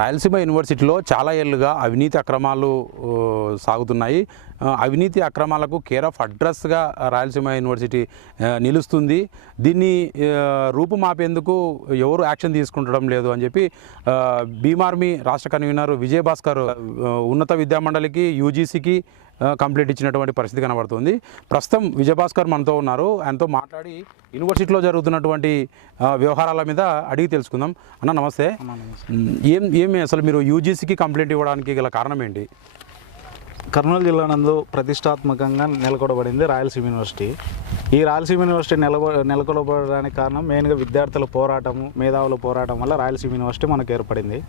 రాయలసీమ యూనివర్సిటీలో చాలా ఏళ్ళుగా అవినీతి అక్రమాలు సాగుతున్నాయి. అవినీతి అక్రమాలకు కేర్ ఆఫ్ అడ్రస్గా రాయలసీమ యూనివర్సిటీ నిలుస్తుంది. దీన్ని రూపుమాపేందుకు ఎవరు యాక్షన్ తీసుకుంటడం లేదు అని చెప్పి బీమార్మీ రాష్ట్ర కన్వీనర్ విజయభాస్కర్ ఉన్నత విద్యామండలికి యూజీసీకి కంప్లీట్ ఇచ్చినటువంటి పరిస్థితి కనబడుతుంది. ప్రస్తుతం విజయభాస్కర్ మనతో ఉన్నారు. ఆయనతో మాట్లాడి యూనివర్సిటీలో జరుగుతున్నటువంటి వ్యవహారాల మీద అడిగి తెలుసుకుందాం. అన్న నమస్తే. ఏమి అసలు మీరు యూజీసీకి కంప్లైంట్ ఇవ్వడానికి గల కారణం ఏంటి? కర్నూలు జిల్లా నందు ప్రతిష్టాత్మకంగా నెలకొనబడింది రాయలసీమ యూనివర్సిటీ. ఈ రాయలసీమ యూనివర్సిటీ నెలకొనబడడానికి కారణం మెయిన్గా విద్యార్థుల పోరాటము, మేధావుల పోరాటం వల్ల రాయలసీమ యూనివర్సిటీ మనకు ఏర్పడింది.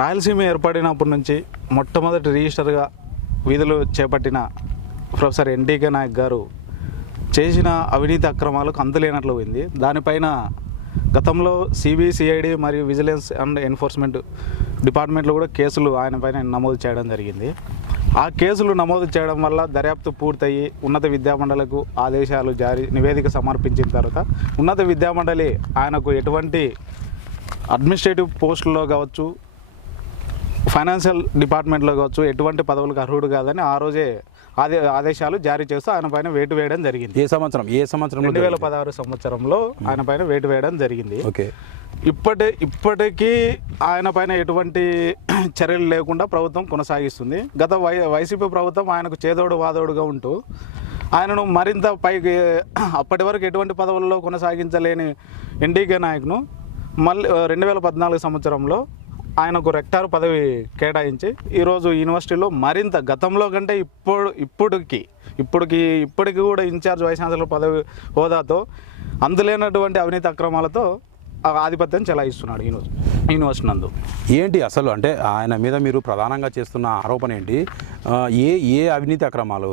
రాయలసీమ ఏర్పడినప్పటి నుంచి మొట్టమొదటి రిజిస్టర్గా విధులు చేపట్టిన ప్రొఫెసర్ ఎన్టీకే నాయక్ గారు చేసిన అవినీతి అక్రమాలకు అంతులేనట్లు పోయింది. దానిపైన గతంలో సిబిసిఐడి మరియు విజిలెన్స్ అండ్ ఎన్ఫోర్స్మెంట్ డిపార్ట్మెంట్లో కూడా కేసులు ఆయన పైన నమోదు చేయడం జరిగింది. ఆ కేసులు నమోదు చేయడం వల్ల దర్యాప్తు పూర్తయి ఉన్నత విద్యామండలికి ఆదేశాలు నివేదిక సమర్పించిన తర్వాత ఉన్నత విద్యామండలి ఆయనకు ఎటువంటి అడ్మినిస్ట్రేటివ్ పోస్టుల్లో కావచ్చు, ఫైనాన్షియల్ డిపార్ట్మెంట్లో కావచ్చు ఎటువంటి పదవులకు అర్హుడు కాదని ఆ రోజే ఆదేశాలు జారీ చేస్తూ ఆయన పైన వేటు వేయడం జరిగింది. ఏ సంవత్సరం 2016 సంవత్సరంలో ఆయన పైన వేటు వేయడం జరిగింది. ఓకే. ఇప్పటికీ ఆయన పైన ఎటువంటి చర్యలు లేకుండా ప్రభుత్వం కొనసాగిస్తుంది. గత వైసీపీ ప్రభుత్వం ఆయనకు చేదోడు వాదోడుగా ఉంటూ ఆయనను మరింత పైకి అప్పటి వరకు ఎటువంటి పదవుల్లో కొనసాగించలేని ఎన్టీకే నాయక్ను మళ్ళీ 2014 సంవత్సరంలో ఆయనకు రెక్టార్ పదవి కేటాయించి ఈరోజు యూనివర్సిటీలో మరింత గతంలో కంటే ఇప్పటికి కూడా ఇన్ఛార్జ్ వైస్ ఛాన్సలర్ పదవి హోదాతో అందులేనటువంటి అవినీతి అక్రమాలతో ఆధిపత్యం చెలాయిస్తున్నాడు యూనివర్సిటీ నందు. ఏంటి అసలు అంటే ఆయన మీద మీరు ప్రధానంగా చేస్తున్న ఆరోపణ ఏంటి? ఏ అవినీతి అక్రమాలు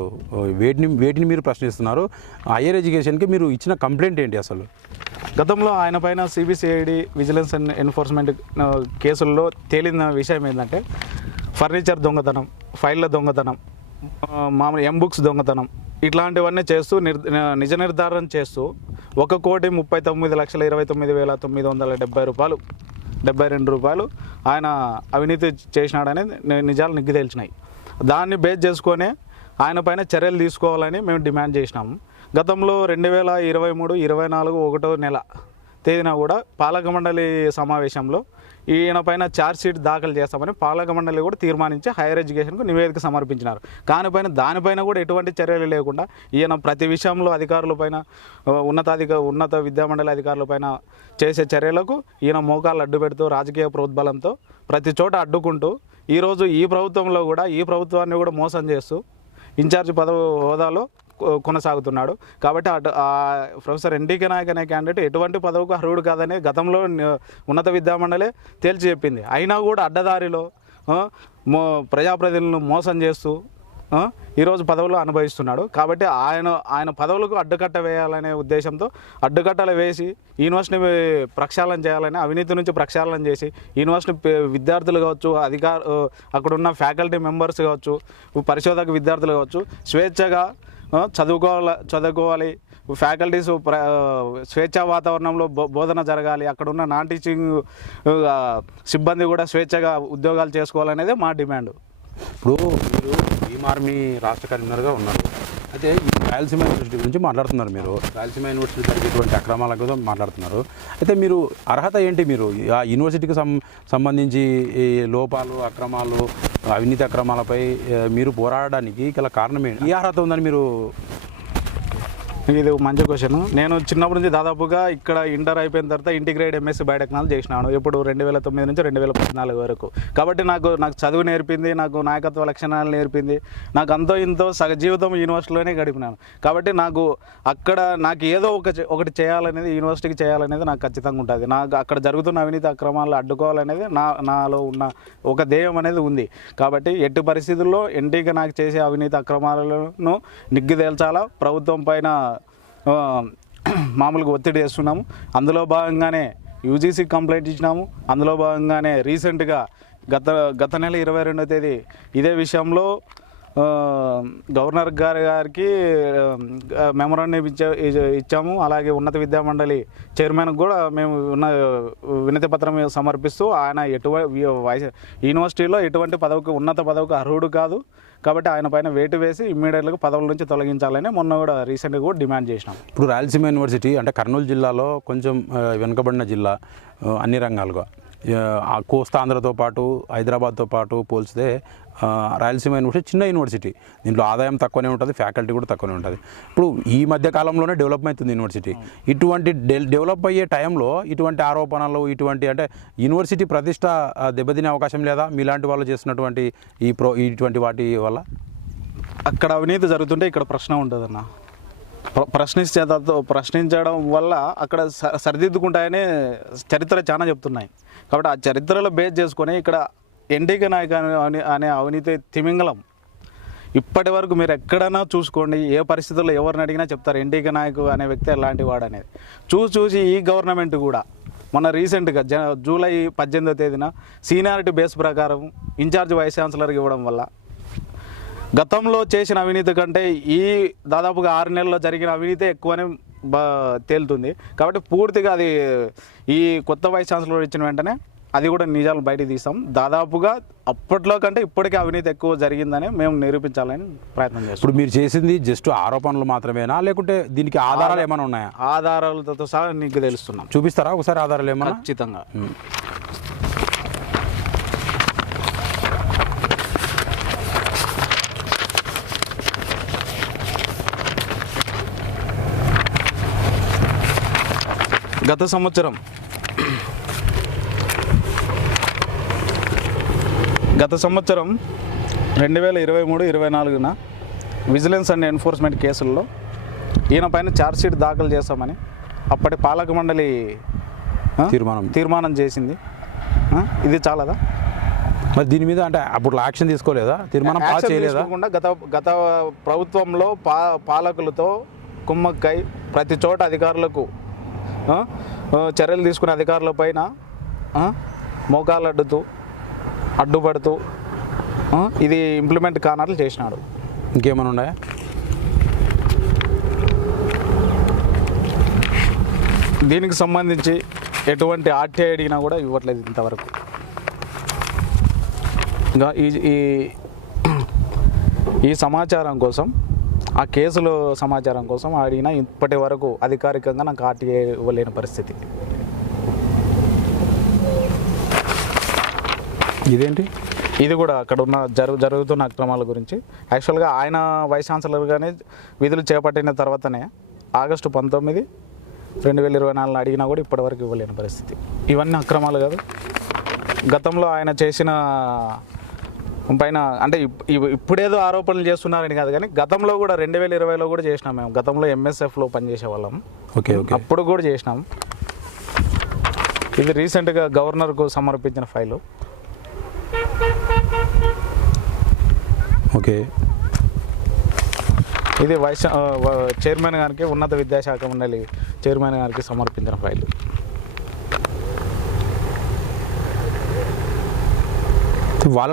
వేటిని మీరు ప్రశ్నిస్తున్నారు? హైయర్ ఎడ్యుకేషన్కి మీరు ఇచ్చిన కంప్లైంట్ ఏంటి అసలు? గతంలో ఆయన పైన సిబిసిఐడి విజిలెన్స్ అండ్ ఎన్ఫోర్స్మెంట్ కేసుల్లో తేలిన విషయం ఏంటంటే ఫర్నిచర్ దొంగతనం, ఫైళ్ళ దొంగతనం, మామూలు ఎంబుక్స్ దొంగతనం ఇట్లాంటివన్నీ చేస్తూ నిజ నిర్ధారణ చేస్తూ 1,39,29,972 రూపాయలు ఆయన అవినీతి చేసినాడని నిజాలు నిగ్గు తేల్చినాయి. దాన్ని బేస్ చేసుకొని ఆయన పైన చర్యలు తీసుకోవాలని మేము డిమాండ్ చేసినాము. గతంలో 2023-24 1వ నెల తేదీన కూడా పాలక మండలి సమావేశంలో ఈయన పైన ఛార్జ్షీట్ దాఖలు చేస్తామని పాలక మండలి కూడా తీర్మానించి హైయర్ ఎడ్యుకేషన్కు నివేదిక సమర్పించినారు. దానిపైన కూడా ఎటువంటి చర్యలు లేకుండా ఈయన ప్రతి విషయంలో అధికారులపైన ఉన్నత విద్యామండలి అధికారులపైన చేసే చర్యలకు ఈయన మోకాళ్ళు అడ్డు పెడుతూ రాజకీయ ప్రోద్బలంతో ప్రతి చోట అడ్డుకుంటూ ఈరోజు ఈ ప్రభుత్వంలో కూడా ఈ ప్రభుత్వాన్ని కూడా మోసం చేస్తూ ఇన్ఛార్జ్ పదవి హోదాలో కొనసాగుతున్నాడు. కాబట్టి ప్రొఫెసర్ ఎన్టీకే నాయక్ అనే క్యాండిడేట్ ఎటువంటి పదవికి అర్హుడు కాదని గతంలో ఉన్నత విద్యామండలే తేల్చి చెప్పింది. అయినా కూడా అడ్డదారిలో ప్రజాప్రతినిధులను మోసం చేస్తూ ఈరోజు పదవులు అనుభవిస్తున్నాడు. కాబట్టి ఆయన పదవులకు అడ్డుకట్ట వేయాలనే ఉద్దేశంతో అడ్డుకట్టలు వేసి యూనివర్సిటీని ప్రక్షాళన చేయాలని, అవినీతి నుంచి ప్రక్షాళన చేసి యూనివర్సిటీ విద్యార్థులు కావచ్చు, అక్కడున్న ఫ్యాకల్టీ మెంబర్స్ కావచ్చు, పరిశోధక విద్యార్థులు కావచ్చు స్వేచ్ఛగా చదువుకోవాలి, ఫ్యాకల్టీస్ స్వేచ్ఛా వాతావరణంలో బోధన జరగాలి, అక్కడున్న నాన్ టీచింగ్ సిబ్బంది కూడా స్వేచ్ఛగా ఉద్యోగాలు చేసుకోవాలనేదే మా డిమాండ్. ఇప్పుడు మీరు బీమార్మీ రాష్ట్ర కన్వీనర్గా ఉన్నారు. అయితే ఈ రాయలసీమ యూనివర్సిటీ గురించి మాట్లాడుతున్నారు. మీరు రాయలసీమ యూనివర్సిటీ జరిగేటువంటి అక్రమాల గురించి మాట్లాడుతున్నారు. అయితే మీరు అర్హత ఏంటి? మీరు ఆ యూనివర్సిటీకి సంబంధించి ఈ లోపాలు, అక్రమాలు, అవినీతి అక్రమాలపై మీరు పోరాడడానికి గల కారణం ఏంటి? ఏ అర్హత ఉందని మీరు? ఇది మంచి క్వశ్చన్. నేను చిన్నప్పటి నుంచి దాదాపుగా ఇక్కడ ఇంటర్ అయిపోయిన తర్వాత ఇంటిగ్రేటెడ్ ఎంఎస్సీ బయోటెక్నాలజీ చేసినాను. ఇప్పుడు 2009 నుంచి 2014 వరకు. కాబట్టి నాకు చదువు నేర్పింది, నాకు నాయకత్వ లక్షణాలు నేర్పింది, నాకు అంతో ఇంతో జీవితం యూనివర్సిటీలోనే గడిపినాను. కాబట్టి నాకు ఏదో ఒకటి చేయాలనేది, యూనివర్సిటీకి చేయాలనేది నాకు ఖచ్చితంగా ఉంటుంది. నాకు అక్కడ జరుగుతున్న అవినీతి అక్రమాలను అడ్డుకోవాలనేది నాలో ఉన్న ఒక ధ్యేయం అనేది ఉంది. కాబట్టి ఎట్టి పరిస్థితుల్లో ఎన్టీకే నాకు చేసే అవినీతి అక్రమాలను నిగ్గు తేల్చాలా, ప్రభుత్వం పైన మామూలుగా ఒత్తిడి చేస్తున్నాము. అందులో భాగంగానే యూజీసీ కంప్లైంట్ ఇచ్చినాము. అందులో భాగంగానే రీసెంట్గా గత నెల 22వ తేదీ ఇదే విషయంలో గవర్నర్ గారికి మెమోరాండం ఇచ్చాము. అలాగే ఉన్నత విద్యామండలి చైర్మన్కి కూడా మేము వినతి పత్రం సమర్పిస్తూ ఆయన యూనివర్సిటీలో ఎటువంటి పదవికి ఉన్నత పదవికి అర్హుడు కాదు కాబట్టి ఆయన పైన వేటు వేసి ఇమ్మీడియట్గా పదవుల నుంచి తొలగించాలని మొన్న కూడా రీసెంట్గా కూడా డిమాండ్ చేసినాం. ఇప్పుడు రాయలసీమ యూనివర్సిటీ అంటే కర్నూలు జిల్లాలో కొంచెం వెనుకబడిన జిల్లా అన్ని రంగాలుగా. ఆ కోస్తాంధ్రతో పాటు హైదరాబాద్తో పాటు పోల్చితే రాయలసీమ యూనివర్సిటీ చిన్న యూనివర్సిటీ. దీంట్లో ఆదాయం తక్కువనే ఉంటుంది, ఫ్యాకల్టీ కూడా తక్కువనే ఉంటుంది. ఇప్పుడు ఈ మధ్య కాలంలోనే డెవలప్ అవుతుంది యూనివర్సిటీ. ఇటువంటి డెవలప్ అయ్యే టైంలో ఇటువంటి ఆరోపణలు ఇటువంటి అంటే యూనివర్సిటీ ప్రతిష్ట దెబ్బతినే అవకాశం లేదా మీలాంటి వాళ్ళు చేస్తున్నటువంటి ఇటువంటి వాటి వల్ల? అక్కడ అవినీతి జరుగుతుంటే ఇక్కడ ప్రశ్న ఉంటుందన్న. ప్రశ్నించడం వల్ల అక్కడ సరిదిద్దుకుంటాయని చరిత్ర చాలా చెప్తున్నాయి. కాబట్టి ఆ చరిత్రలో బేస్ చేసుకొని ఇక్కడ ఎన్టీకే నాయక్ అనే అవినీతి తిమింగలం ఇప్పటి వరకు మీరు ఎక్కడైనా చూసుకోండి, ఏ పరిస్థితుల్లో ఎవరిని అడిగినా చెప్తారు ఎన్టీకే నాయక్ అనే వ్యక్తి ఎలాంటి వాడు అనేది. చూసి ఈ గవర్నమెంట్ కూడా మొన్న రీసెంట్గా జూలై 18వ తేదీన సీనియారిటీ బేస్ ప్రకారం ఇన్ఛార్జ్ వైస్ ఛాన్సలర్కి ఇవ్వడం వల్ల గతంలో చేసిన అవినీతి కంటే ఈ దాదాపుగా 6 నెలల్లో జరిగిన అవినీతి ఎక్కువనే తేలుతుంది. కాబట్టి పూర్తిగా అది ఈ కొత్త వైస్ ఛాన్సలర్ ఇచ్చిన వెంటనే అది కూడా నిజాలు బయటికి తీస్తాం. దాదాపుగా అప్పట్లో కంటే ఇప్పటికే అవినీతి ఎక్కువ జరిగిందని మేము నిరూపించాలని ప్రయత్నం చేస్తాం. ఇప్పుడు మీరు చేసింది జస్ట్ ఆరోపణలు మాత్రమేనా లేకుంటే దీనికి ఆధారాలు ఏమైనా ఉన్నాయా? ఆధారాలతో సహా నీకు తెలుస్తున్నాం. చూపిస్తారా ఒకసారి ఆధారాలు ఏమన్నా? ఖచ్చితంగా. గత సంవత్సరం 2023-24 విజిలెన్స్ అండ్ ఎన్ఫోర్స్మెంట్ కేసుల్లో ఈయన పైన ఛార్జ్షీట్ దాఖలు చేస్తామని అప్పటి పాలక మండలి తీర్మానం చేసింది. ఇది చాలదా? మరి దీని మీద అంటే అప్పుడు యాక్షన్ తీసుకోలేదా? తీర్మానం పాస్ చేయలేదా? గత ప్రభుత్వంలో పాలకులతో కుమ్మక్కై ప్రతి చోట అధికారులకు చర్యలు తీసుకునే అధికారుల పైన మోకాలు అడ్డుపడుతూ ఇది ఇంప్లిమెంట్ కానట్లు చేసినాడు. ఇంకేమైనా ఉన్నాయా? దీనికి సంబంధించి ఎటువంటి ఆర్టీఐ అడిగినా కూడా ఇవ్వట్లేదు ఇంతవరకు. ఇంకా ఈ సమాచారం కోసం, ఆ కేసులో సమాచారం కోసం అడిగినా ఇప్పటి వరకు అధికారికంగా నాకు ఆర్టీఐ ఇవ్వలేని పరిస్థితి. ఇదేంటి? ఇది కూడా అక్కడ ఉన్న జరుగుతున్న అక్రమాల గురించి. యాక్చువల్గా ఆయన వైస్ ఛాన్సలర్గానే విధులు చేపట్టిన తర్వాతనే ఆగస్టు 19, 2024 అడిగినా కూడా ఇప్పటివరకు ఇవ్వలేని పరిస్థితి. ఇవన్నీ అక్రమాలు కాదు. గతంలో ఆయన చేసిన పైన అంటే ఇప్పుడేదో ఆరోపణలు చేస్తున్నారని కాదు, కానీ గతంలో కూడా 2020లో కూడా చేసినాం. మేము గతంలో ఎంఎస్ఎఫ్లో పనిచేసే వాళ్ళం. ఓకే. అప్పుడు కూడా చేసినాం. ఇది రీసెంట్గా గవర్నర్కు సమర్పించిన ఫైలు. ఓకే. ఇది చైర్మన్ గారికి, ఉన్నత విద్యాశాఖ మండలి చైర్మన్ గారికి సమర్పించిన ఫైలు. వాళ్ళ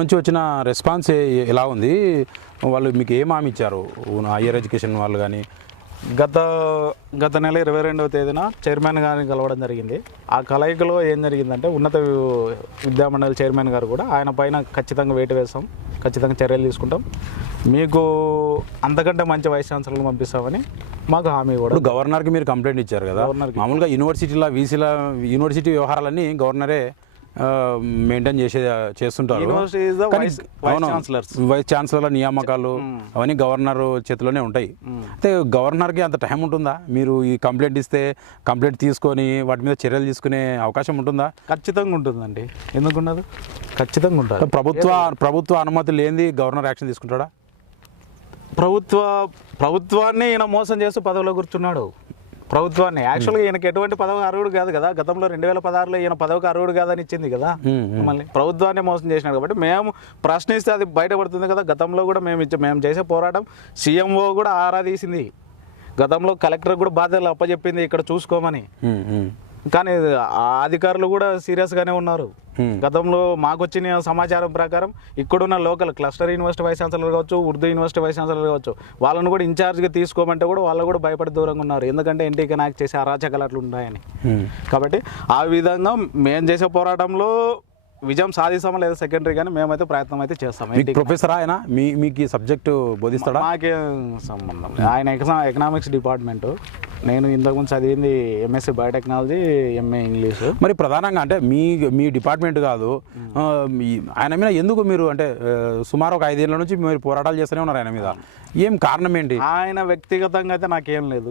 నుంచి వచ్చిన రెస్పాన్స్ ఎలా ఉంది? వాళ్ళు మీకు ఏం హామీ ఇచ్చారు? హయ్యర్ ఎడ్యుకేషన్ వాళ్ళు కానీ గత నెల 22వ తేదీన చైర్మన్ గారిని కలవడం జరిగింది. ఆ కలయికలో ఏం జరిగిందంటే ఉన్నత విద్యామండలి చైర్మన్ గారు కూడా ఆయన పైన ఖచ్చితంగా వేటు వేస్తాం, ఖచ్చితంగా చర్యలు తీసుకుంటాం, మీకు అంతకంటే మంచి వైస్ ఛాన్సలర్లు పంపిస్తామని మాకు హామీ కూడా. గవర్నర్కి మీరు కంప్లైంట్ ఇచ్చారు కదా? మామూలుగా యూనివర్సిటీల వీసీల యూనివర్సిటీ వ్యవహారాలన్నీ గవర్నరే మెయింటైన్ చేస్తుంటారు. వైస్ ఛాన్సలర్ నియామకాలు అవన్నీ గవర్నర్ చేతిలోనే ఉంటాయి. అయితే గవర్నర్కి అంత టైం ఉంటుందా? మీరు ఈ కంప్లైంట్ ఇస్తే కంప్లైంట్ తీసుకొని వాటి మీద చర్యలు తీసుకునే అవకాశం ఉంటుందా? ఖచ్చితంగా ఉంటుందండి. ఎందుకున్నది? ఖచ్చితంగా ఉంటుంది. ప్రభుత్వ అనుమతి లేనిది గవర్నర్ యాక్షన్ తీసుకుంటాడా? ప్రభుత్వాన్ని ఈయన మోసం చేస్తూ పదవిలో కూర్చున్నాడు. ప్రభుత్వాన్ని యాక్చువల్గా ఈయనకి ఎటువంటి పదవికి అర్హుడు కాదు కదా. గతంలో 2016లో ఈయన పదవికి అర్హుడు కాదని ఇచ్చింది కదా. మళ్ళీ ప్రభుత్వాన్ని మోసం చేసినాడు కాబట్టి మేము ప్రశ్నిస్తే అది బయటపడుతుంది కదా. గతంలో కూడా మేము చేసే పోరాటం సీఎంఓ కూడా ఆరా తీసింది. గతంలో కలెక్టర్ కూడా బాధ్యతలు అప్పచెప్పింది ఇక్కడ చూసుకోమని. కానీ ఆ అధికారులు కూడా సీరియస్గానే ఉన్నారు. గతంలో మాకు వచ్చిన సమాచారం ప్రకారం ఇక్కడున్న local cluster university vice chancellor కావచ్చు, ఉర్దూ యూనివర్సిటీ వైస్ ఛాన్సలర్ కావచ్చు, వాళ్ళని కూడా ఇన్ఛార్జ్గా తీసుకోమంటే కూడా వాళ్ళు కూడా భయపడి దూరంగా ఉన్నారు. ఎందుకంటే ఎన్టీకే నాయక్ చేసే అరాచకాలు అట్లా ఉన్నాయని. కాబట్టి ఆ విధంగా మేము చేసే పోరాటంలో విజయం సాధిస్తామా లేదా సెకండరీ, కానీ మేమైతే ప్రయత్నం అయితే చేస్తాం. ప్రొఫెసర్ ఆయన మీకు ఈ సబ్జెక్టు బోధిస్తాడా? మాకేం సంబంధం లేదు. ఆయన ఎకనామిక్స్ డిపార్ట్మెంటు, నేను ఇంతకుముందు చదివింది ఎంఎస్సీ బయోటెక్నాలజీ, ఎంఏ ఇంగ్లీషు. మరి ప్రధానంగా అంటే మీ డిపార్ట్మెంట్ కాదు, ఆయన మీద ఎందుకు మీరు అంటే సుమారు ఒక 5 ఏళ్ళ నుంచి మీరు పోరాటాలు చేస్తూనే ఉన్నారు ఆయన మీద, ఏం కారణం ఏంటి? ఆయన వ్యక్తిగతంగా అయితే నాకేం లేదు.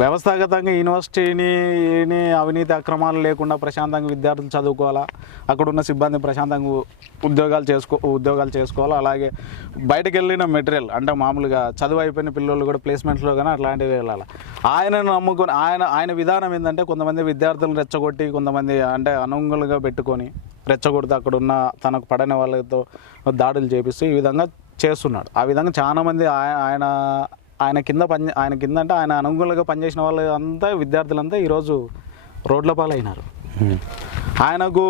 వ్యవస్థాగతంగా యూనివర్సిటీని అవినీతి అక్రమాలు లేకుండా ప్రశాంతంగా విద్యార్థులు చదువుకోవాలా, అక్కడ ఉన్న సిబ్బంది ప్రశాంతంగా ఉద్యోగాలు చేసుకోవాలా, అలాగే బయటకు వెళ్ళిన మెటీరియల్ అంటే మామూలుగా చదువు అయిపోయిన పిల్లలు కూడా ప్లేస్మెంట్స్లో కానీ అట్లాంటివి వెళ్ళాలి. ఆయనను నమ్ముకొని ఆయన విధానం ఏంటంటే కొంతమంది విద్యార్థులను రెచ్చగొట్టి, కొంతమంది అంటే అనుంగులుగా పెట్టుకొని రెచ్చగొడితే అక్కడ ఉన్న తనకు పడని వాళ్ళతో దాడులు చేపిస్తూ ఈ విధంగా చేస్తున్నాడు. ఆ విధంగా చాలామంది ఆయన కింద అంటే ఆయన అనుకూలంగా పనిచేసిన వాళ్ళు అంతా విద్యార్థులంతా ఈరోజు రోడ్ల పాలైనారు. ఆయనకు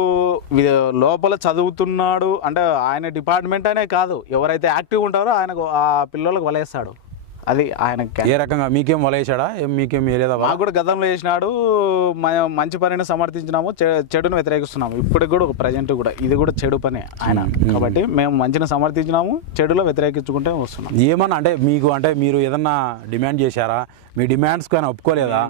లోపల చదువుతున్నాడు అంటే ఆయన డిపార్ట్మెంట్ అనే కాదు, ఎవరైతే యాక్టివ్ ఉంటారో ఆయనకు ఆ పిల్లలకు వలేస్తాడు. అది ఆయన ఏ రకంగా మీకేం వలేసాడా, మీకేం ఏలేదా? మాకు కూడా గతంలో చేసినాడు. మంచి పనిని సమర్థించినాము, చెడును వ్యతిరేకిస్తున్నాము. ఇప్పటికి కూడా ప్రజెంట్ కూడా ఇది కూడా చెడు పనే ఆయన. కాబట్టి మేము మంచిని సమర్థించినాము, చెడులో వ్యతిరేకించుకుంటే వస్తున్నాం. ఏమన్నా అంటే మీరు ఏదన్నా డిమాండ్ చేశారా? మీ డిమాండ్స్ కానీ ఒప్పుకోలేదా?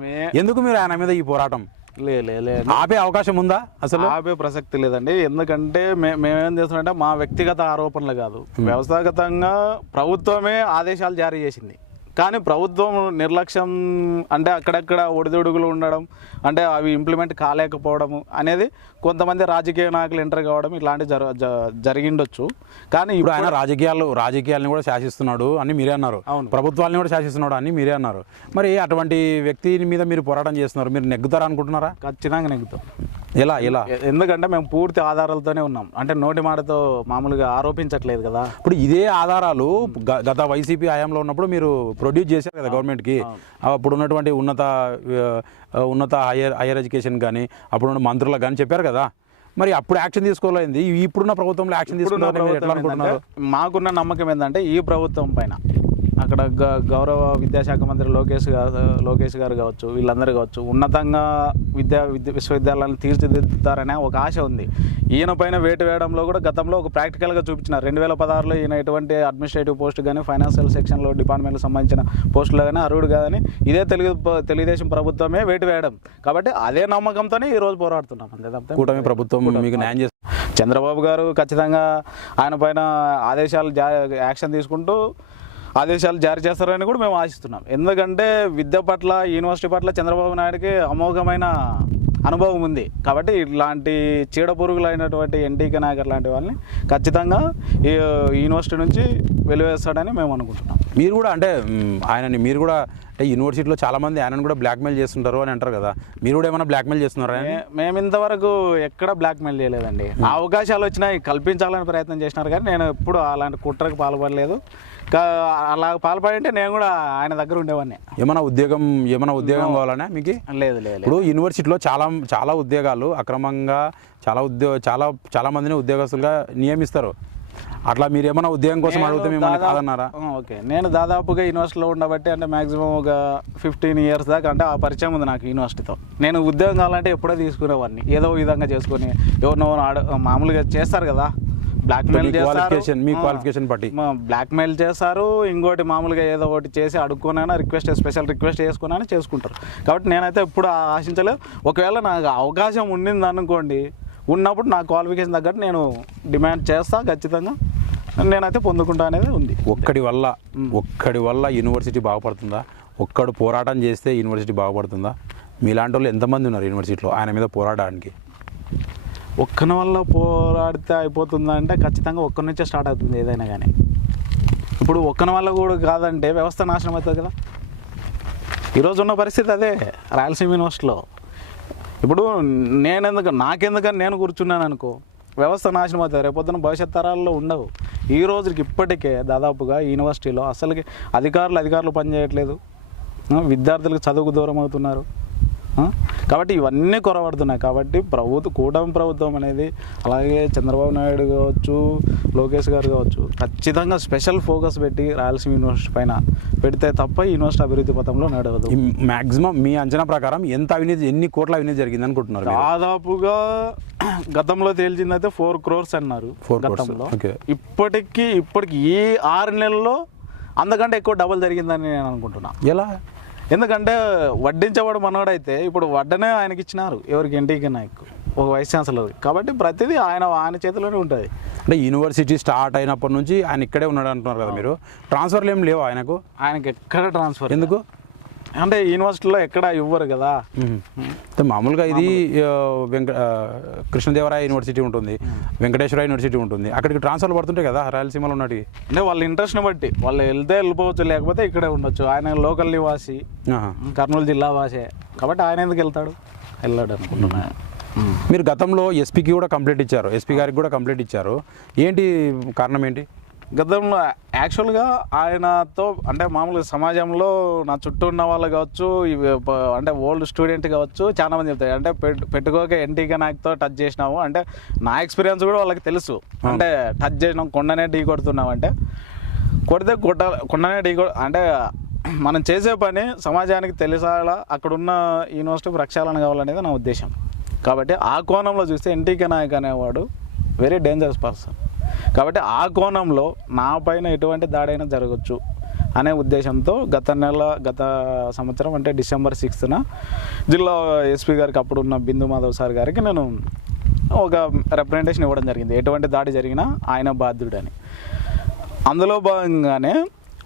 ఎందుకు మీరు ఆయన మీద ఈ పోరాటం? లేదు, ఆపే అవకాశం ఉందా? అసలు ఆపే ప్రసక్తి లేదండి. ఎందుకంటే మేమేం చేస్తున్నామంటే మా వ్యక్తిగత ఆరోపణలు కాదు, వ్యవస్థాగతంగా ప్రభుత్వమే ఆదేశాలు జారీ చేసింది. కానీ ప్రభుత్వం నిర్లక్ష్యం అంటే అక్కడక్కడ ఒడిదుడుగులు ఉండడం, అంటే అవి ఇంప్లిమెంట్ కాలేకపోవడము అనేది కొంతమంది రాజకీయ నాయకులు ఎంటర్ కావడం ఇట్లాంటివి జరిగిండొచ్చు. కానీ ఇప్పుడు ఆయన రాజకీయాలను కూడా శాసిస్తున్నాడు అని మీరే అన్నారు, ప్రభుత్వాలను కూడా శాసిస్తున్నాడు అని మీరే అన్నారు. మరి అటువంటి వ్యక్తి మీద మీరు పోరాటం చేస్తున్నారు, మీరు నెగ్గుతారా అనుకుంటున్నారా? ఖచ్చితంగా నెగ్గుతాం. ఎలా? ఎందుకంటే మేము పూర్తి ఆధారాలతోనే ఉన్నాం, అంటే నోటి మాటతో మామూలుగా ఆరోపించట్లేదు కదా. ఇప్పుడు ఇదే ఆధారాలు గత వైసీపీ హయాంలో ఉన్నప్పుడు మీరు ప్రొడ్యూస్ చేశారు కదా గవర్నమెంట్కి. అప్పుడు ఉన్నటువంటి ఉన్నత హైయర్ ఎడ్యుకేషన్ కానీ అప్పుడున్న మంత్రులకు కానీ చెప్పారు కదా. మరి అప్పుడు యాక్షన్ తీసుకోలేదు, ఇప్పుడున్న ప్రభుత్వంలో యాక్షన్ తీసుకున్నారు. మాకున్న నమ్మకం ఏంటంటే ఈ ప్రభుత్వం పైన అక్కడ గౌరవ విద్యాశాఖ మంత్రి లోకేష్ గారు కావచ్చు, వీళ్ళందరూ కావచ్చు, ఉన్నతంగా విశ్వవిద్యాలయాలను తీర్చిదిద్దుతారనే ఒక ఆశ ఉంది. ఈయన పైన వేటు వేయడంలో కూడా గతంలో ఒక ప్రాక్టికల్గా చూపించినారు. 2016లో ఈయన ఎటువంటి అడ్మినిస్ట్రేటివ్ పోస్ట్ కానీ ఫైనాన్షియల్ సెక్షన్లో డిపార్ట్మెంట్కి సంబంధించిన పోస్టులు కానీ అర్హుడు కాదని ఇదే తెలుగుదేశం ప్రభుత్వమే వేటు వేయడం. కాబట్టి అదే నమ్మకంతోనే ఈరోజు పోరాడుతున్నాం. అంతే తప్ప కూటమి ప్రభుత్వం మీకు న్యాయం చేస్తుంది. చంద్రబాబు గారు ఖచ్చితంగా ఆయన పైన యాక్షన్ తీసుకుంటూ ఆదేశాలు జారీ చేస్తారని కూడా మేము ఆశిస్తున్నాం. ఎందుకంటే విద్య పట్ల, యూనివర్సిటీ పట్ల చంద్రబాబు నాయుడుకి అమోఘమైన అనుభవం ఉంది. కాబట్టి ఇట్లాంటి చీడపురుగులు అయినటువంటి ఎన్టీకే నాయక్ లాంటి వాళ్ళని ఖచ్చితంగా ఈ యూనివర్సిటీ నుంచి వెలివేస్తాడని మేము అనుకుంటున్నాం. మీరు కూడా అంటే మీరు కూడా అంటే యూనివర్సిటీలో చాలామంది ఆయనను కూడా బ్లాక్మెయిల్ చేస్తుంటారు అని అంటారు కదా, మీరు కూడా ఏమైనా బ్లాక్మెయిల్ చేస్తున్నారా? మేము ఇంతవరకు ఎక్కడ బ్లాక్మెయిల్ చేయలేదండి. అవకాశాలు వచ్చినాయి, కల్పించాలని ప్రయత్నం చేసినారు, కానీ నేను ఎప్పుడు అలాంటి కుట్రకు పాల్పడలేదు. అలా పాల్పడింటే నేను కూడా ఆయన దగ్గర ఉండేవాడిని. ఏమైనా ఉద్యోగం కావాలనే మీకు? లేదు. ఇప్పుడు యూనివర్సిటీలో చాలా ఉద్యోగాలు అక్రమంగా చాలా మందిని ఉద్యోగస్తులుగా నియమిస్తారు. అట్లా మీరు ఏమైనా ఉద్యోగం కోసం అడిగితే మిమ్మల్ని కాదన్నారా? ఓకే, నేను దాదాపుగా యూనివర్సిటీలో ఉండబట్టి అంటే మ్యాక్సిమం ఒక 15 years దాకా అంటే ఆ పరిచయం ఉంది నాకు యూనివర్సిటీతో. నేను ఉద్యోగం కావాలంటే ఎప్పుడో తీసుకునేవాడిని, ఏదో విధంగా చేసుకొని. ఎవరినో మామూలుగా చేస్తారు కదా, బ్లాక్మెయిల్ చేస్తారు, ఇంకోటి మామూలుగా ఏదో ఒకటి చేసి అడుక్కోనైనా స్పెషల్ రిక్వెస్ట్ చేసుకుని చేసుకుంటారు. కాబట్టి నేనైతే ఎప్పుడు ఆశించలేదు. ఒకవేళ నాకు అవకాశం ఉండింది అనుకోండి, ఉన్నప్పుడు నా క్వాలిఫికేషన్ తగ్గట్టు నేను డిమాండ్ చేస్తా, ఖచ్చితంగా నేనైతే పొందుకుంటా అనేది ఉంది. ఒక్కడి వల్ల యూనివర్సిటీ బాగుపడుతుందా? ఒక్కడు పోరాటం చేస్తే యూనివర్సిటీ బాగుపడుతుందా? మీలాంటి వాళ్ళు ఎంతమంది ఉన్నారు యూనివర్సిటీలో ఆయన మీద పోరాడడానికి? ఒక్కని వల్ల పోరాడితే అయిపోతుందా అంటే ఖచ్చితంగా ఒక్కరి నుంచే స్టార్ట్ అవుతుంది ఏదైనా కానీ. ఇప్పుడు ఒక్కని వల్ల కూడా కాదంటే వ్యవస్థ నాశనం అవుతుంది కదా. ఈరోజు ఉన్న పరిస్థితి అదే రాయలసీమ యూనివర్సిటీలో. ఇప్పుడు నాకెందుకని నేను కూర్చున్నాను అనుకో, వ్యవస్థ నాశనం అవుతుంది, రేపొద్దున భవిష్యత్ తరాల్లో ఉండవు. ఈ రోజుకి ఇప్పటికే దాదాపుగా యూనివర్సిటీలో అసలుకి అధికారులు పనిచేయట్లేదు, విద్యార్థులకు చదువుకు దూరం అవుతున్నారు. కాబట్టి ఇవన్నీ కొరబడుతున్నాయి. కాబట్టి కూటమి ప్రభుత్వం అనేది, అలాగే చంద్రబాబు నాయుడు కావచ్చు, లోకేష్ గారు కావచ్చు, ఖచ్చితంగా స్పెషల్ ఫోకస్ పెట్టి రాయలసీమ యూనివర్సిటీ పైన పెడితే తప్ప ఈ యూనివర్సిటీ అభివృద్ధి పథంలో నడవదు. మ్యాక్సిమం మీ అంచనా ప్రకారం ఎన్ని కోట్ల అవినీతి జరిగింది అనుకుంటున్నారు? దాదాపుగా గతంలో తేల్చిందైతే 4 crores అన్నారు గతంలో. ఇప్పటికి ఈ 6 నెలల్లో అంతకంటే ఎక్కువ డబుల్ జరిగిందని నేను అనుకుంటున్నా. ఎలా? ఎందుకంటే వడ్డించేవాడు మనవాడైతే ఇప్పుడు వడ్డనే ఆయనకి ఇచ్చినారు, ఎవరికి ఎన్టీకే నాయక్, ఒక వైస్ ఛాన్సలర్. కాబట్టి ప్రతిదీ ఆయన చేతిలోనే ఉంటుంది. అంటే యూనివర్సిటీ స్టార్ట్ అయినప్పటి నుంచి ఆయన ఇక్కడే ఉన్నాడు అంటున్నారు కదా మీరు. ట్రాన్స్ఫర్లు ఏం లేవు ఆయనకి ఎక్కడ ట్రాన్స్ఫర్? ఎందుకు అంటే యూనివర్సిటీలో ఎక్కడ ఇవ్వరు కదా. మామూలుగా ఇది కృష్ణదేవరాయ యూనివర్సిటీ ఉంటుంది, వెంకటేశ్వర యూనివర్సిటీ ఉంటుంది, అక్కడికి ట్రాన్స్ఫర్లు పడుతుంటాయి కదా రాయలసీమలో ఉన్నట్టు. అంటే వాళ్ళ ఇంట్రెస్ట్ని బట్టి వాళ్ళు వెళ్ళిపోవచ్చు, లేకపోతే ఇక్కడే ఉండొచ్చు. ఆయన లోకల్ నివాసి, కర్నూలు జిల్లా వాసే, కాబట్టి ఆయన ఎందుకు వెళ్ళాడు అనుకుంటున్నా. మీరు గతంలో ఎస్పీకి కూడా కంప్లైంట్ ఇచ్చారు, ఎస్పీ గారికి కూడా కంప్లైంట్ ఇచ్చారు. ఏంటి కారణం ఏంటి? గతంలో యాక్చువల్గా ఆయనతో అంటే మామూలుగా సమాజంలో నా చుట్టూ ఉన్న వాళ్ళు కావచ్చు, అంటే ఓల్డ్ స్టూడెంట్ కావచ్చు, చాలా మంది చెప్తారు అంటే పెట్టుకోక ఎన్టీకే నాయక్తో టచ్ చేసినాము అంటే. నా ఎక్స్పీరియన్స్ కూడా వాళ్ళకి తెలుసు. అంటే టచ్ చేసినాం, కొండనే ఢీ కొడుతున్నాం అంటే కొడితే కొండనే ఢీ అంటే మనం చేసే పని సమాజానికి తెలిసాలా, అక్కడున్న యూనివర్సిటీ ప్రక్షాళన కావాలనేది నా ఉద్దేశం. కాబట్టి ఆ కోణంలో చూస్తే ఎన్టీకే నాయక్ అనేవాడు వెరీ డేంజరస్ పర్సన్. కాబట్టి ఆ కోణంలో నా పైన ఎటువంటి దాడైనా జరగచ్చు అనే ఉద్దేశంతో గత సంవత్సరం అంటే December 6th జిల్లా ఎస్పీ గారికి, అప్పుడున్న బిందు మాధవ్ సార్ గారికి నేను ఒక రిప్రజెంటేషన్ ఇవ్వడం జరిగింది, ఎటువంటి దాడి జరిగినా ఆయన బాధ్యుడని. అందులో భాగంగానే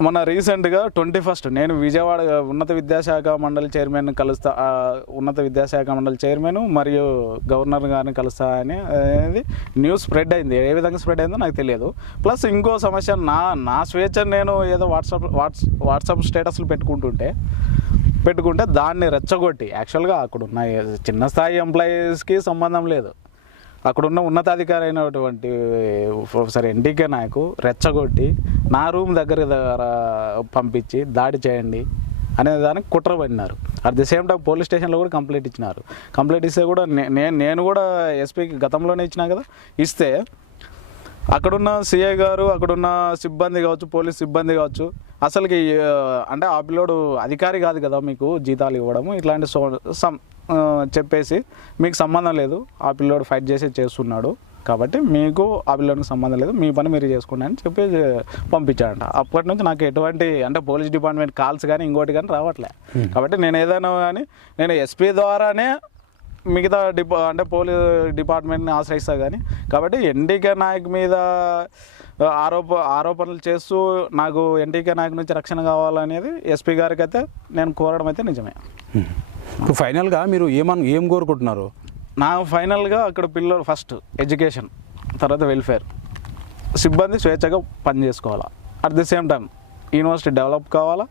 మొన్న రీసెంట్గా 21st నేను విజయవాడ ఉన్నత విద్యాశాఖ మండలి చైర్మన్ కలుస్తా, ఉన్నత విద్యాశాఖ మండలి చైర్మన్ మరియు గవర్నర్ గారిని కలుస్తా అనేది న్యూస్ స్ప్రెడ్ అయింది. ఏ విధంగా స్ప్రెడ్ అయిందో నాకు తెలియదు. ప్లస్ ఇంకో సమస్య, నా స్వేచ్ఛ నేను ఏదో వాట్సాప్ స్టేటస్లు పెట్టుకుంటే దాన్ని రెచ్చగొట్టి, యాక్చువల్గా అక్కడున్న చిన్న స్థాయి ఎంప్లాయీస్కి సంబంధం లేదు, అక్కడున్న ఉన్నతాధికారి అయినటువంటి ప్రొఫెసర్ ఎన్టీకే నాయక్ రెచ్చగొట్టి నా రూమ్ దగ్గర పంపించి దాడి చేయండి అనే దానికి కుట్ర పడినారు. At the same time police స్టేషన్లో కూడా కంప్లైంట్ ఇచ్చినారు. కంప్లైంట్ ఇస్తే కూడా నేను కూడా ఎస్పీకి గతంలోనే ఇచ్చినా కదా, ఇస్తే అక్కడున్న సిఐ గారు, అక్కడున్న సిబ్బంది కావచ్చు, పోలీస్ సిబ్బంది కావచ్చు, అసలుకి అంటే ఆ పిల్లోడు అధికారి కాదు కదా మీకు జీతాలు ఇవ్వడము, ఇట్లాంటి చెప్పేసి మీకు సంబంధం లేదు, ఆ పిల్లోడు ఫైట్ చేస్తున్నాడు కాబట్టి మీకు ఆ పిల్లోడికి సంబంధం లేదు, మీ పని మీరు చేసుకోండి అని చెప్పి పంపించాడంట. అప్పటి నుంచి నాకు ఎటువంటి అంటే పోలీస్ డిపార్ట్మెంట్ కాల్స్ కానీ ఇంకోటి కానీ రావట్లే. కాబట్టి నేను ఏదైనా కానీ నేను ఎస్పీ ద్వారానే మిగతా అంటే పోలీస్ డిపార్ట్మెంట్ని ఆశ్రయిస్తా కానీ. కాబట్టి ఎన్టీకే నాయక్ మీద ఆరోపణలు చేస్తూ నాకు ఎన్టీకే నాయక్ నుంచి రక్షణ కావాలనేది ఎస్పీ గారికి అయితే నేను కోరడం అయితే నిజమే. ఇప్పుడు ఫైనల్గా మీరు ఏం కోరుకుంటున్నారు? నా ఫైనల్గా అక్కడ పిల్లలు ఫస్ట్ ఎడ్యుకేషన్, తర్వాత వెల్ఫేర్, సిబ్బంది స్వేచ్ఛగా పని చేసుకోవాలా, at the same time university develop కావాలా,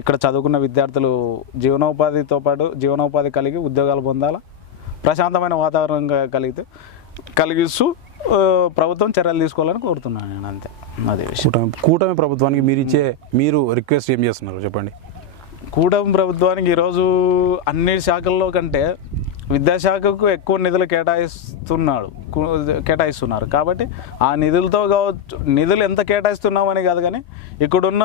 ఇక్కడ చదువుకున్న విద్యార్థులు జీవనోపాధి కలిగి ఉద్యోగాలు పొందాలా, ప్రశాంతమైన వాతావరణం కలిగిస్తూ ప్రభుత్వం చర్యలు తీసుకోవాలని కోరుతున్నాను నేను, అంతే. అదే విషయం. కూటమి ప్రభుత్వానికి మీరు రిక్వెస్ట్ ఏం చేస్తున్నారు చెప్పండి? కూటమి ప్రభుత్వానికి ఈరోజు అన్ని శాఖల్లో కంటే విద్యాశాఖకు ఎక్కువ నిధులు కేటాయిస్తున్నారు. కాబట్టి ఆ నిధులతో కావచ్చు, నిధులు ఎంత కేటాయిస్తున్నామని కాదు కానీ ఇక్కడున్న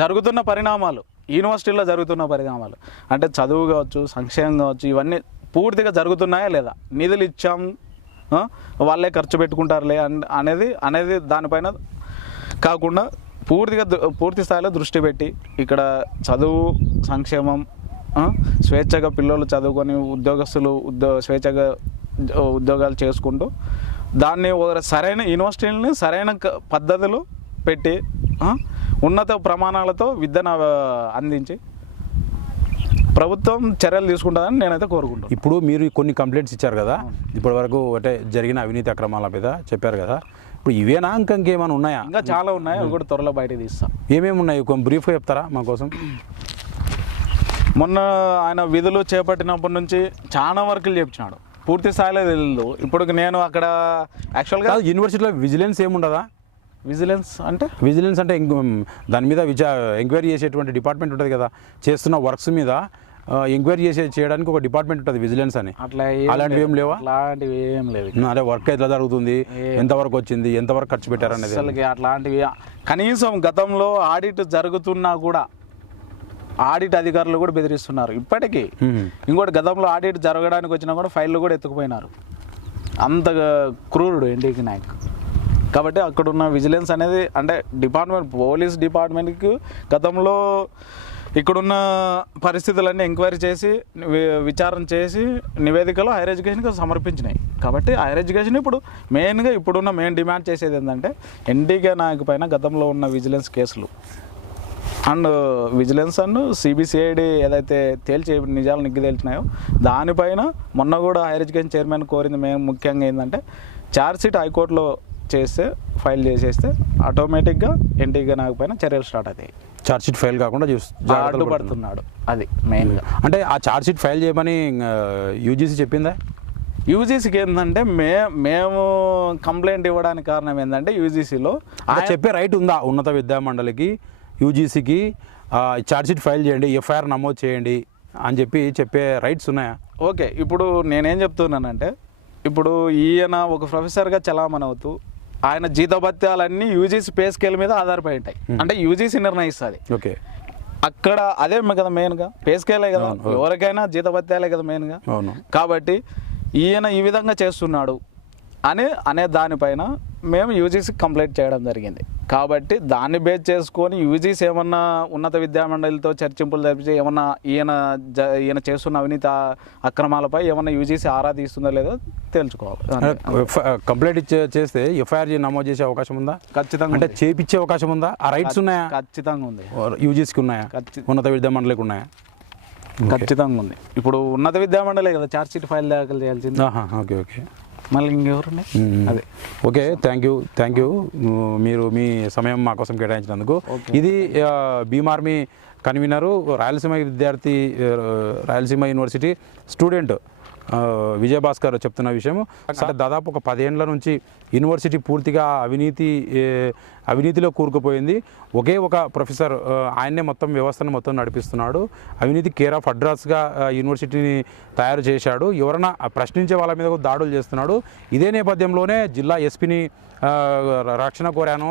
జరుగుతున్న పరిణామాలు, యూనివర్సిటీలో జరుగుతున్న పరిణామాలు అంటే చదువు కావచ్చు, సంక్షేమం కావచ్చు, ఇవన్నీ పూర్తిగా జరుగుతున్నాయా లేదా, నిధులు ఇచ్చాం వాళ్ళే ఖర్చు పెట్టుకుంటారులే అనేది దానిపైన కాకుండా పూర్తి స్థాయిలో దృష్టి పెట్టి ఇక్కడ చదువు, సంక్షేమం, స్వేచ్ఛగా పిల్లలు చదువుకొని ఉద్యోగస్తులు స్వేచ్ఛగా ఉద్యోగాలు చేసుకుంటూ దాన్ని సరైన యూనివర్సిటీలని సరైన పద్ధతులు పెట్టి ఉన్నత ప్రమాణాలతో విద్యను అందించి ప్రభుత్వం చర్యలు తీసుకుంటుందని నేనైతే కోరుకుంటాను. ఇప్పుడు మీరు కొన్ని కంప్లైంట్స్ ఇచ్చారు కదా, ఇప్పటి వరకు అంటే జరిగిన అవినీతి అక్రమాల మీద చెప్పారు కదా, ఇప్పుడు ఇవేనా ఇంకేమైనా ఉన్నాయా? ఇంకా చాలా ఉన్నాయి, అవి కూడా త్వరలో బయటకు తీస్తాం. ఏమేమి ఉన్నాయి కొంచెం బ్రీఫ్గా చెప్తారా మా కోసం? మొన్న ఆయన విధులు చేపట్టినప్పటి నుంచి చాలా వర్కులు చేయించినాడు, పూర్తి స్థాయిలో తెలియదు. ఇప్పుడు నేను అక్కడ యాక్చువల్గా యూనివర్సిటీలో విజిలెన్స్ ఏముండదా? విజిలెన్స్ అంటే దాని మీద ఎంక్వైరీ చేసేటువంటి డిపార్ట్మెంట్ ఉంటుంది కదా, చేస్తున్న వర్క్స్ మీద ఎంక్వైరీ చేయడానికి ఒక డిపార్ట్మెంట్ ఉంటుంది, విజిలెన్స్ అని. అట్లా అలాంటివి ఏం లేవా? అలాంటివి ఏం లేవు. అదే వర్క్ ఎట్లా జరుగుతుంది, ఎంతవరకు వచ్చింది, ఎంతవరకు ఖర్చు పెట్టారనేది అసలుకి అట్లాంటివి కనీసం గతంలో ఆడిట్ జరుగుతున్నా కూడా ఆడిట్ అధికారులు కూడా బెదిరిస్తున్నారు ఇప్పటికీ. ఇంకోటి గతంలో ఆడిట్ జరగడానికి వచ్చినా కూడా ఫైళ్ళు కూడా ఎత్తుకుపోయినారు. అంత క్రూరుడు ఎన్టీకే నాయక్. కాబట్టి అక్కడున్న విజిలెన్స్ అనేది అంటే పోలీస్ డిపార్ట్మెంట్కి గతంలో ఇక్కడున్న పరిస్థితులన్నీ ఎంక్వైరీ చేసి విచారణ చేసి నివేదికలు హైయర్ ఎడ్యుకేషన్కి సమర్పించినాయి. కాబట్టి హైయర్ ఎడ్యుకేషన్ ఇప్పుడు మెయిన్గా ఇప్పుడున్న మెయిన్ డిమాండ్ చేసేది ఏంటంటే ఎన్టీకే నాయక్ పైన గతంలో ఉన్న విజిలెన్స్ కేసులు అండ్ సిబిసిఐడి ఏదైతే నిజాలు నిగ్గు తేల్చినాయో దానిపైన మొన్న కూడా హైయర్ ఎడ్యుకేషన్ చైర్మన్ కోరింది మేము ముఖ్యంగా ఏంటంటే ఛార్జ్షీట్ హైకోర్టులో ఫైల్ చేసేస్తే ఆటోమేటిక్గా ఎన్టీకే నాయక్ పైన చర్యలు స్టార్ట్ అవుతాయి. ఛార్జ్షీట్ ఫైల్ కాకుండా అడ్డుపడుతున్నాడు అది మెయిన్గా. అంటే ఆ ఛార్జ్షీట్ ఫైల్ చేయమని యూజీసీ చెప్పిందా? యూజీసీకి ఏంటంటే మేము కంప్లైంట్ ఇవ్వడానికి కారణం ఏంటంటే యూజీసీలో చెప్పే రైట్ ఉందా ఉన్నత విద్యామండలికి, యూజీసీకి ఛార్జ్షీట్ ఫైల్ చేయండి, ఎఫ్ఐఆర్ నమోదు చేయండి అని చెప్పే రైట్స్ ఉన్నాయా? ఓకే, ఇప్పుడు నేనేం చెప్తున్నానంటే ఇప్పుడు ఈయన ఒక ప్రొఫెసర్గా చలామణి అవుతూ ఆయన జీతభత్యాలన్నీ యూజీసీ పే స్కేల్ మీద ఆధారపడి ఉంటాయి. అంటే యూజీసీ నిర్ణయిస్తుంది. ఓకే, అక్కడ అదే కదా మెయిన్గా పే స్కేలే కదా, ఎవరికైనా జీతభత్యాలే కదా మెయిన్గా. కాబట్టి ఈయన ఈ విధంగా చేస్తున్నాడు అనే దానిపైన మేము యూజీసీకి కంప్లైంట్ చేయడం జరిగింది. కాబట్టి దాన్ని బేస్ చేసుకొని యూజీసీ ఏమన్నా ఉన్నత విద్యామండలితో చర్చింపులు జరిపి ఏమన్నా ఈయన చేస్తున్న అవినీతి అక్రమాలపై ఏమన్నా యూజీసీ ఆరా తీస్తుందో లేదో తెలుసుకోవాలి. కంప్లైంట్ చేస్తే ఎఫ్ఐఆర్ నమోదు చేసే అవకాశం ఉందా? ఖచ్చితంగా. అంటే చేపించే అవకాశం ఉందా? ఆ రైట్స్ ఉన్నాయా? ఖచ్చితంగా ఉంది. యూజీసీకి ఉన్నాయా? ఉన్నత విద్యామండలికి ఉన్నాయా? ఖచ్చితంగా ఉంది. ఇప్పుడు ఉన్నత విద్యామండలే కదా ఛార్జ్షీట్ ఫైల్ దాఖలు చేయాల్సింది. ఓకే ఓకే, మళ్ళీ ఇంకెవరు? అదే. ఓకే, థ్యాంక్ యూ మీరు మీ సమయం మా కోసం కేటాయించినందుకు. ఇది Bhim Army convener, Rayalaseema university student Vijayabhaskar చెప్తున్న విషయం. అంటే దాదాపు ఒక 10 ఏళ్ల నుంచి యూనివర్సిటీ పూర్తిగా అవినీతిలో కూరుకుపోయింది. ఒకే ఒక ప్రొఫెసర్ ఆయన్నే మొత్తం వ్యవస్థను మొత్తం నడిపిస్తున్నాడు. అవినీతి కేర్ ఆఫ్ అడ్రస్గా యూనివర్సిటీని తయారు చేశాడు. ఎవరైనా ప్రశ్నించే వాళ్ళ మీద దాడులు చేస్తున్నాడు. ఇదే నేపథ్యంలోనే జిల్లా ఎస్పీని రక్షణ కోరాను,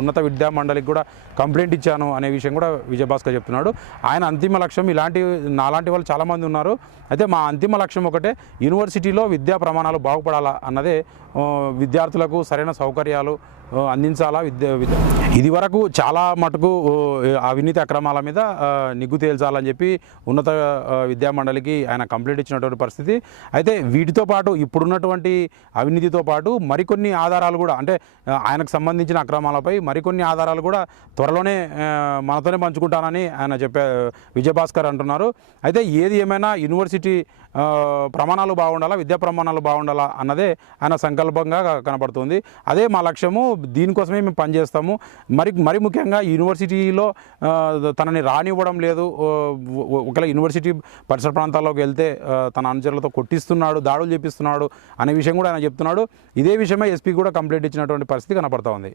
ఉన్నత విద్యా మండలికి కూడా కంప్లైంట్ ఇచ్చాను అనే విషయం కూడా విజయభాస్కర్ చెప్తున్నాడు. ఆయన అంతిమ లక్ష్యం నాలాంటి వాళ్ళు చాలామంది ఉన్నారు. అయితే మా అంతిమ లక్ష్యం ఒకటే, యూనివర్సిటీలో విద్యా ప్రమాణాలు బాగుపడాలా అన్నదే. విద్యార్థులకు సరైన సౌకర్యాలు అందించాలా. ఇది వరకు చాలా మటుకు అవినీతి అక్రమాల మీద నిగ్గు తేల్చాలని చెప్పి ఉన్నత విద్యామండలికి ఆయన కంప్లైంట్ ఇచ్చినటువంటి పరిస్థితి. అయితే వీటితో పాటు ఇప్పుడున్నటువంటి అవినీతితో పాటు మరికొన్ని ఆధారాలు కూడా, అంటే ఆయనకు సంబంధించిన అక్రమాలపై మరికొన్ని ఆధారాలు కూడా త్వరలోనే మనతోనే పంచుకుంటానని ఆయన విజయభాస్కర్ అంటున్నారు. అయితే ఏది ఏమైనా యూనివర్సిటీ ప్రమాణాలు బాగుండాలా, విద్యా ప్రమాణాలు బాగుండాలా అన్నదే ఆయన సంకల్పంగా కనబడుతుంది. అదే మా లక్ష్యము. దీనికోసమే మేము పనిచేస్తాము. మరి ముఖ్యంగా యూనివర్సిటీలో తనని రానివ్వడం లేదు. ఒకవేళ యూనివర్సిటీ పరిసర ప్రాంతాల్లోకి వెళ్తే తన అనుచరులతో కొట్టిస్తున్నాడు, దాడులు చేపిస్తున్నాడు అనే విషయం కూడా ఆయన చెప్తున్నాడు. ఇదే విషయమే ఎస్పీ కూడా కంప్లైంట్ ఇచ్చినటువంటి పరిస్థితి కనపడతా ఉంది.